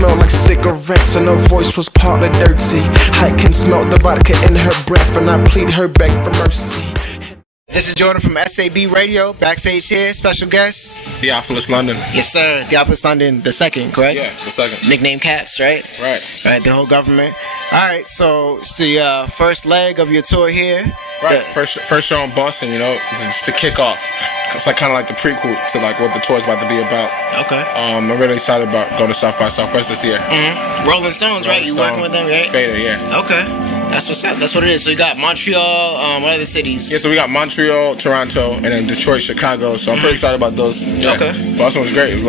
smelled like cigarettes, and her voice was partly dirty. I can smell the vodka in her breath, and I plead her beg for mercy. This is Jordan from S.A.B. Radio, backstage here, special guest. Theophilus London. Yes, sir. Theophilus London, the second, correct? Yeah, the second. Nickname Caps, right? Right. Right, the whole government. All right, so it's the first leg of your tour here. Right, first show in Boston, you know, just to kick off. It's like kind of like the prequel to like what the tour is about to be about. Okay. I'm really excited about going to South by Southwest this year. Mm-hmm. Rolling Stones, right? You working with them, right? Vader, yeah. Okay. That's what's up. That's what it is. So you got Montreal, what other cities? Yeah, so we got Montreal, Toronto, and then Detroit, Chicago. So I'm pretty excited about those. Yeah. Okay. Boston was great. It was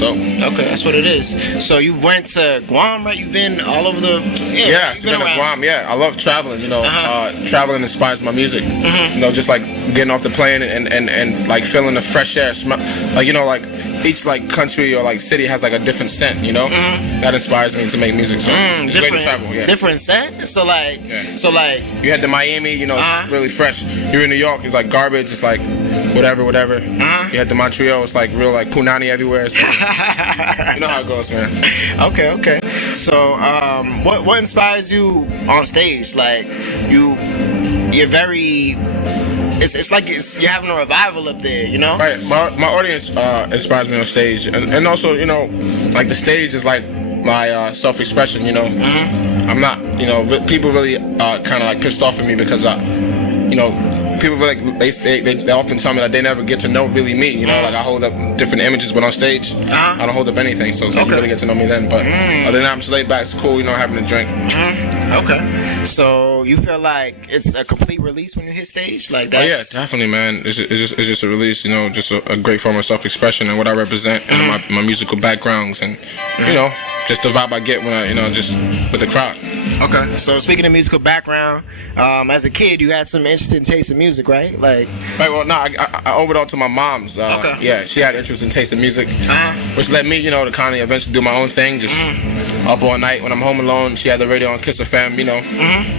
dope. Okay, that's what it is. So you went to Guam, right? You've been all over the... Yeah, I've been to Guam, yeah. I love traveling, you know. Traveling inspires my music. You know, just like getting off the plane and like feeling the fresh air. Like, you know, like each like country or like city has like a different scent, you know? That inspires me to make music. So it's great to travel, yeah. Different scent? So like... Yeah. So like you had the Miami, you know, it's really fresh. You're in New York, it's like garbage, it's like whatever. You had the Montreal, it's like real like punani everywhere. So, you know how it goes, man. Okay. So what inspires you on stage? Like you're very it's like you're having a revival up there, you know? Right. My audience inspires me on stage, and also, you know, like the stage is like my self-expression, you know. I'm not, you know, people really kind of like pissed off at me because you know, people really, like they often tell me that they never get to know really me, you know. Like I hold up different images, but on stage I don't hold up anything, so you really get to know me then. But other than that, I'm just laid back, it's cool, you know, having a drink. Okay. So you feel like it's a complete release when you hit stage? Like that's... Oh yeah, definitely, man. It's just a release, you know, just a great form of self-expression and what I represent and my musical backgrounds and you know, just the vibe I get when I, you know, just with the crowd. Okay. So speaking of musical background, as a kid, you had some interesting taste in music, right? Like. Right. Well, no, I owed it all to my mom's. Okay. Yeah, she had interest in taste in music, which led me, you know, to kind of eventually do my own thing. Just up all night when I'm home alone. She had the radio on Kiss FM, you know.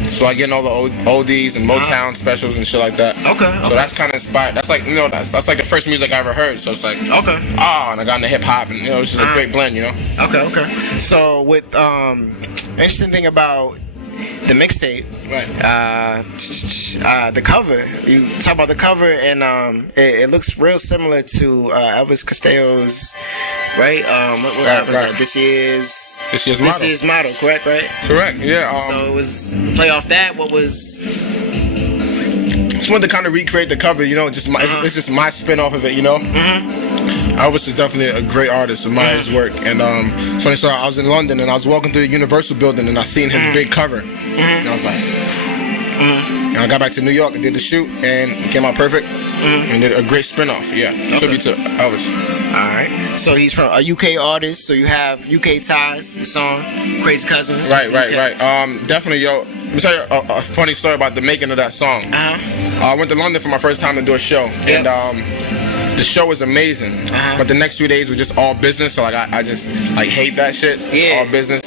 So I get all the oldies and Motown specials and shit like that. Okay. So that's kind of inspired. That's like, you know, that's like the first music I ever heard. So it's like, and I got into hip hop, and you know, it's just a great blend, you know. Okay. So with interesting thing about the mixtape, right? The cover. You talk about the cover, and it looks real similar to Elvis Costello's, right? What was that? This year's motto, correct? Right? Correct. Yeah. So it was play off that. What was? Just wanted to kind of recreate the cover, you know. Just it's just my spin off of it, you know. Elvis is definitely a great artist, admire his work. And it's funny, so I was in London and I was walking through the Universal building and I seen his big cover. And I was like, and I got back to New York and did the shoot and it came out perfect and did a great spin-off, tribute to Elvis. Alright, so he's from a UK artist, so you have UK ties, your song, Crazy Cousins. Right. Definitely, yo, let me tell you a funny story about the making of that song. I went to London for my first time to do a show, and the show was amazing, but the next 3 days were just all business. So like I just like hate that shit. It's all business.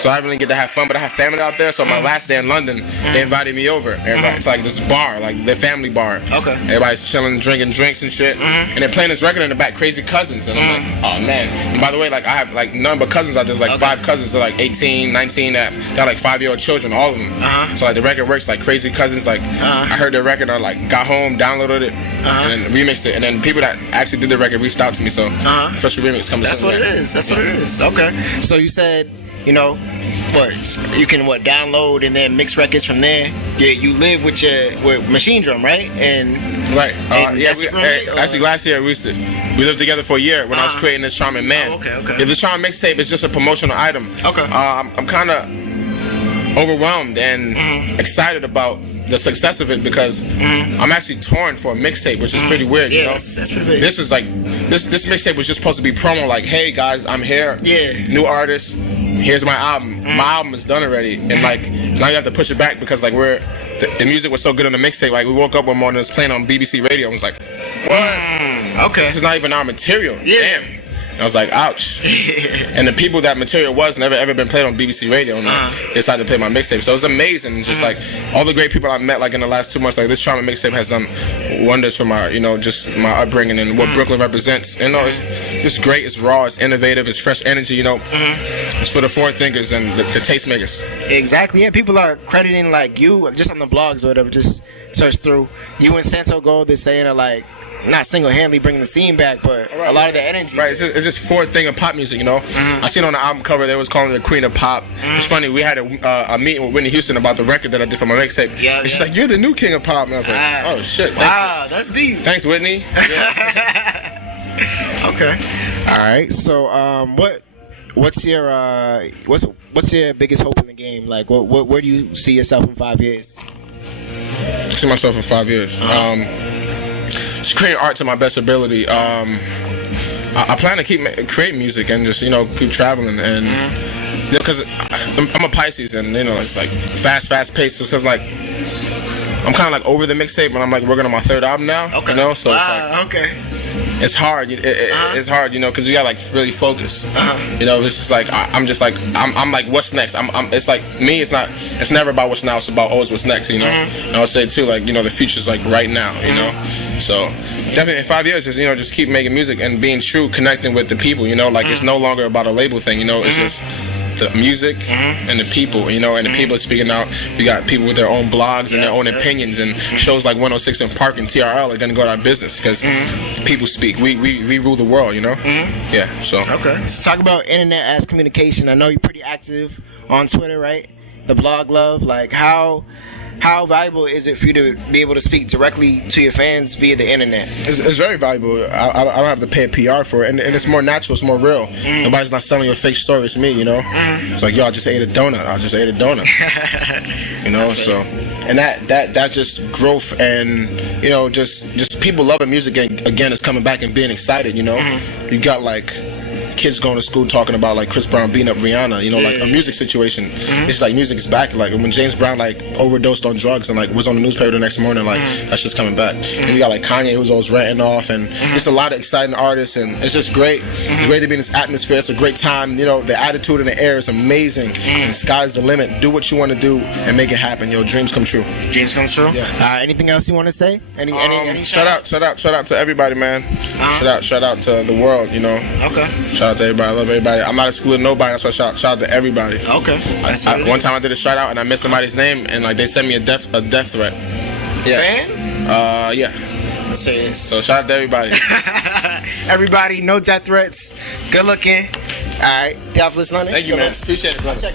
So I didn't really get to have fun, but I have family out there. So my last day in London, they invited me over. It's like this bar, like their family bar. Okay. Everybody's chilling, drinking drinks and shit, and they're playing this record in the back, Crazy Cousins, and I'm like, oh man. And by the way, like I have like none but cousins out there. There's like 5 cousins, they're like 18, 19, that got like 5-year-old children, all of them. So like the record works like Crazy Cousins. Like I heard their record, I like got home, downloaded it, and then remixed it, and then people that actually did the record reached out to me. So official remix coming. That's what it is. That's what it is. Okay. So you said, you know, you can download and then mix records from there. You live with Machine Drum, right? And actually last year we lived together for a year when I was creating This Charming Man. Okay. Yeah, This Charming Mixtape is just a promotional item. Okay. I'm kind of overwhelmed and excited about the success of it because I'm actually touring for a mixtape, which is pretty weird, you know? That's pretty big. This is like this mixtape was just supposed to be promo, like, hey guys, I'm here. New artist. Here's my album. My album is done already, and like now you have to push it back because like the music was so good on the mixtape. Like we woke up one morning, it was playing on BBC Radio, and was like, what? Okay. This is not even our material. Damn. I was like, ouch. And the people that material was never ever been played on BBC Radio, and they decided to play my mixtape. So it was amazing. Just like all the great people I met, like in the last 2 months, like this Charming Mixtape has done wonders for my, just my upbringing and what Brooklyn represents. It's great. It's raw. It's innovative. It's fresh energy. It's for the forward thinkers and the tastemakers. Exactly. Yeah, people are crediting like you just on the blogs or whatever. Just search through you and Santo Gold. They're saying are like not single-handedly bringing the scene back, but a lot of the energy. Right. It's just forward thing of pop music. I seen on the album cover they was calling it the Queen of Pop. It's funny. We had a meeting with Whitney Houston about the record that I did for my mixtape. Yeah. And she's like, "You're the new king of pop." And I was like, "Oh shit." Wow, that's deep. Thanks, Whitney. Yeah. Okay. All right. So, what's your biggest hope in the game? Like, where do you see yourself in 5 years? I see myself in 5 years. Just create art to my best ability. I plan to create music and just keep traveling and because I'm a Pisces and it's like fast paced. It's because like I'm kind of like over the mixtape, but I'm like working on my third album now. Okay. So it's like it's hard. It's hard, because you gotta like really focus. It's just like I'm like, what's next? It's like me. It's never about what's now. It's about always what's next. And I would say too, like the future's like right now. So definitely in 5 years, just keep making music and being true, connecting with the people. Like it's no longer about a label thing. It's just the music and the people, and the people are speaking out. You got people with their own blogs and their own opinions, and shows like 106 and Park and TRL are gonna go out of business because people speak. We rule the world, Yeah. So okay. So talk about internet as communication. I know you're pretty active on Twitter, right? The blog love, like how valuable is it for you to be able to speak directly to your fans via the internet? It's very valuable. I don't have to pay a PR for it, and it's more natural. It's more real. Nobody's not selling you a fake story. It's me, It's like, yo, I just ate a donut. So, and that's just growth, and just people loving music again is coming back and being excited. You got like kids going to school talking about like Chris Brown beating up Rihanna, like a music situation. It's like music is back. Like when James Brown like overdosed on drugs and like was on the newspaper the next morning, like that's just coming back. And you got like Kanye who's always ranting off, and just a lot of exciting artists, and it's just great. It's great to be in this atmosphere. It's a great time. The attitude in the air is amazing. And sky's the limit. Do what you want to do and make it happen. Dreams come true. Dreams come true. Yeah. Anything else you want to say? Any shout out to everybody, man. Shout out to the world. Okay. Shout out to everybody. I love everybody. I'm not excluding nobody. That's why shout out to everybody. Okay. One time I did a shout out and I missed somebody's name and like they sent me a death threat. Yeah. Fan? Yeah. Serious. So shout out to everybody. Everybody, no death threats. Good looking. All right. Theophilus London. Thank you, man. Appreciate it, brother.